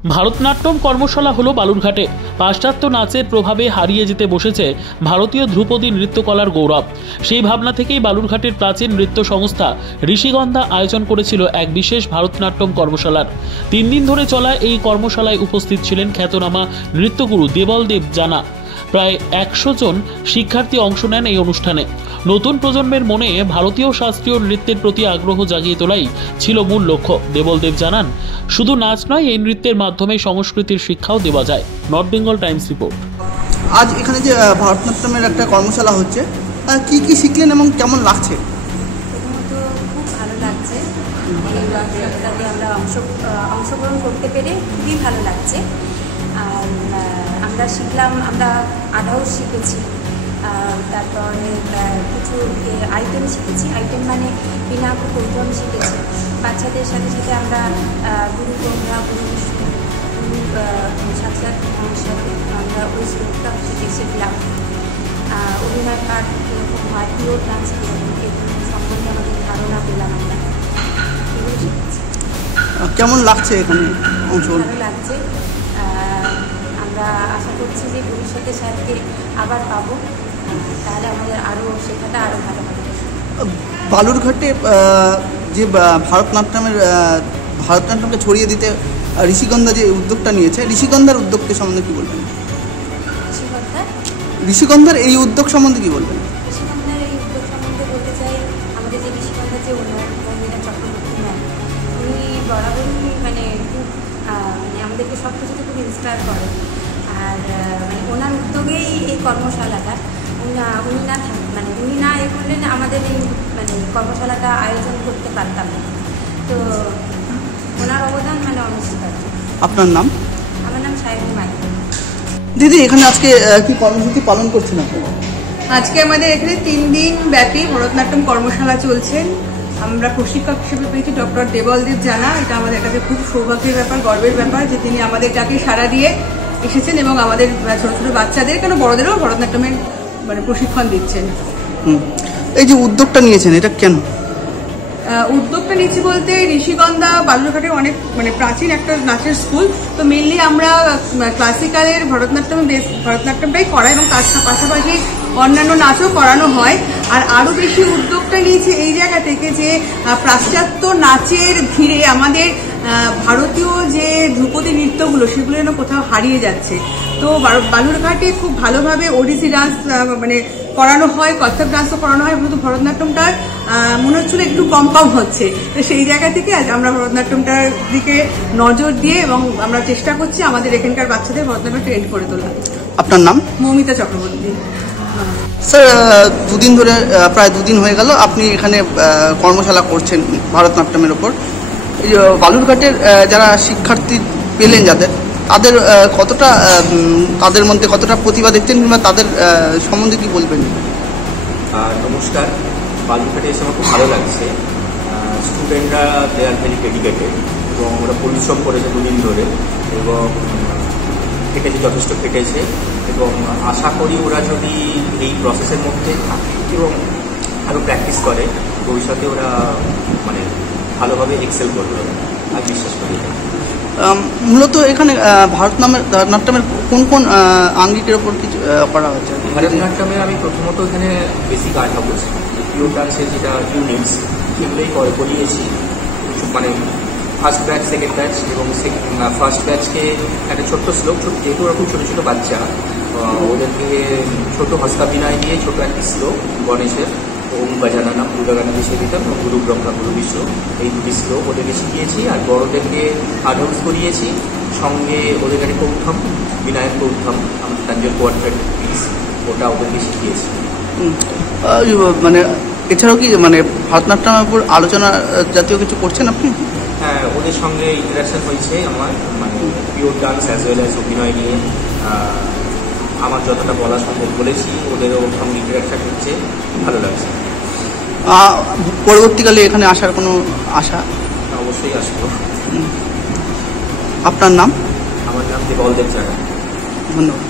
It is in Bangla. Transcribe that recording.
ভারতনাট্যম কর্মশালা হলো বালুরঘাটে। পাশ্চাত্য নাচের প্রভাবে হারিয়ে যেতে বসেছে ভারতীয় ধ্রুপদী নৃত্যকলার গৌরব। সেই ভাবনা থেকেই বালুরঘাটের প্রাচীন নৃত্য সংস্থা ঋষিগন্ধা আয়োজন করেছিল এক বিশেষ ভারতনাট্যম কর্মশালার। 3 দিন ধরে চলা এই কর্মশালায় উপস্থিত ছিলেন খ্যাতনামা নৃত্যগুরু দেবলদেব জানা। প্রায় 100 জন শিক্ষার্থী অংশ নেন এই অনুষ্ঠানে। নতুন প্রজন্মের মনে ভারতীয় শাস্ত্রীয় নৃত্যের প্রতি আগ্রহ জাগিয়ে তোলাই ছিল মূল লক্ষ্য। দেবলদেব জানান, শুধু নাচ নয়, এই নৃত্যের মাধ্যমে সংস্কৃতির শিক্ষাও দেওয়া যায়। North Bengal Times report. আজ এখানে যে ভারতনাট্যমের একটা কর্মশালা হচ্ছে, কি কি শিখলেন এবং কেমন লাগছে? প্রথমত খুব ভালো লাগছে, এই ওয়ার্কশপটাতে আমরা অংশগ্রহণ করতে পেরে খুবই ভালো লাগছে। আর আমরা শিখলাম, আমরা আধাও শিখেছি, তারপরে কিছু আইটেম শিখেছি। আইটেম মানে বিনা কৌশল শিখেছি। বাচ্চাদের সাথে সাথে আমরা গুরু ব্রহ্মা, গুরু বিষ্ণু, গুরু সাক্ষাৎ সাথে আমরা ওই শ্লোকটা শিখেছিলাম। অভিনয় পাঠ কীরকম হয়, পিওর ডান্স কীরকম, এগুলো সম্বন্ধে আমাদের ধারণা পেলাম। আমরা এগুলো শিখেছি। কেমন লাগছে এখানে অংশগ্রহণ? ভালো লাগছে। আমরা আশা করছি যে ভবিষ্যতে স্যারকে আবার পাবো, তাহলে আমাদের আরও শেখাটা আরও ভালো হবে। বালুরঘাটে যে ভারতনাট্যমকে ছড়িয়ে দিতে ঋষিগন্ধা যে উদ্যোগটা নিয়েছে, ঋষিগন্ধার উদ্যোগকে সম্বন্ধে কী বলবেন? ঋষিগন্ধার এই উদ্যোগ সম্বন্ধে কী বলবেন? ঋষিগন্ধার এই উদ্যোগ সম্বন্ধে বলতে চাই, আমাদের যে ঋষিগন্ধার যে মৌমিতা চক্রবর্তী ম্যাম, উনি বরাবরই খুব আমাদেরকে সব কিছুতে খুব ইন্সপায়ার করেন। আর ওনার উদ্যোগেই এই কর্মশালাটা, উনি না এ করলেন আমাদের এই কর্মশালাটা আয়োজন করতে পারতাম না। তো ওনার অবদান অনস্বীকার্য। আপনার নাম? আমার নাম সায়নী মাই। দিদি, এখানে আজকে কি কর্মসূচি পালন করছেন আপনি? আজকে আমাদের এখানে 3 দিন ব্যাপী ভারতনাট্যম কর্মশালা চলছে। আমরা প্রশিক্ষক হিসেবে পেয়েছি ডক্টর দেবলদেব জানা। এটা আমাদের কাছে খুব সৌভাগ্যের ব্যাপার, গর্বের ব্যাপার যে তিনি আমাদের ডাকে সাড়া দিয়ে এসেছেন এবং আমাদের ছোট ছোট বাচ্চাদের, কেন বড়দেরও ভারতনাট্যমের প্রশিক্ষণ দিচ্ছেন। এই যে উদ্যোগটা নিয়েছেন, এটা কেন? উদ্যোগটা নিচ্ছি বলতে, ঋষিগন্ধা বালুরঘাটে অনেক প্রাচীন একটা নাচের স্কুল। তো মেনলি আমরা ক্লাসিক্যালের ভারতনাট্যমটাই করাই এবং তার পাশাপাশি অন্যান্য নাচও করানো হয়। আর আরও বেশি উদ্যোগটা নিয়েছি এই জায়গা থেকে যে পাশ্চাত্য নাচের ভিড়ে আমাদের ভারতীয় যে ধ্রুপদী নৃত্যগুলো, সেগুলো যেন কোথাও হারিয়ে যাচ্ছে। তো বালুরঘাটে খুব ভালোভাবে ওডিসি ডান্স করানো হয়, কত্থক ডান্সও করানো হয়, কিন্তু ভারতনাট্যমটার মনে হচ্ছিল একটু কম হচ্ছে। তো সেই জায়গা থেকে আজ আমরা ভারতনাট্যমটার দিকে নজর দিয়ে এবং আমরা চেষ্টা করছি আমাদের এখানকার বাচ্চাদের ভারতনাট্যম ট্রেন্ড করে তোলা। আপনার নাম? মৌমিতা চক্রবর্তী। স্যার, প্রায় 2 দিন হয়ে গেল আপনি এখানে কর্মশালা করছেন ভারতনাট্যমের ওপর। বালুরঘাটের যারা শিক্ষার্থী পেলেন, তাদের তাদের মধ্যে কতটা প্রতিভা দেখছেন, কিংবা তাদের সম্বন্ধে কি বলবেন? নমস্কার। বালুরঘাটে এসে আমার খুব ভালো লাগছে। স্টুডেন্টরা দে আর ভেরি ডেডিকেটেড এবং ওরা পরিশ্রম করেছে 2 দিন ধরে এবং যথেষ্ট কেটেছে এবং আশা করি ওরা যদি এই প্রসেসের মধ্যে থাকে এবং আরও প্র্যাকটিস করে, ভবিষ্যতে ওরা ভালোভাবে এক্সেল করবে আর বিশ্বাস করি। মূলত এখানে ভারতনাট্যমের কোন কোন আঙ্গিকের ওপর কিছু করা হচ্ছে? ভারতনাট্যমে আমি প্রথমত এখানে বেসিক আর্ট হাউস, পিওর ডান্সের যেটা ইউনিটস, সেগুলোই করিয়েছি। ফার্স্ট ব্যাচ, সেকেন্ড ব্যাচ এবং ফার্স্ট ব্যাচকে একটা ছোট্ট শ্লোক, যেহেতু ওরা খুব ছোটো ছোটো বাচ্চা, ওদেরকে ছোটো হস্তাভিনয় দিয়ে ছোটো একটি শ্লোক গণেশের ওম বাজানা নাম দুর্গাগানা বিষয়ে দিতাম এবং গুরু ব্রহ্মা গুরু বিষ্ণু, এই 2টি শ্লোক ওদেরকে শিখিয়েছি। আর বড়োদেরকে আডাউন্স করিয়েছি, সঙ্গে ওদের কাছে কৌথম, বিনায়ক কৌথম, আমাদের তাঞ্জোর কোয়ার্টার পিস, ওটা ওদেরকে শিখিয়েছি। এছাড়াও কি ভারতনাট্যমের উপর আলোচনা জাতীয় কিছু করছেন আপনি? হ্যাঁ, ওদের সঙ্গে ইন্টারাকশন হয়েছে আমার, pure dance as well as অভিনয় নিয়ে আমার যতটা বলা সম্ভব বলেছি। ওদেরও সঙ্গে ইন্টারাকশন হচ্ছে, ভালো লাগছে। পরবর্তীকালে এখানে আসার কোনো আশা? অবশ্যই আসবো। আপনার নাম? আমার নাম দেবলদেব জানা। ধন্যবাদ।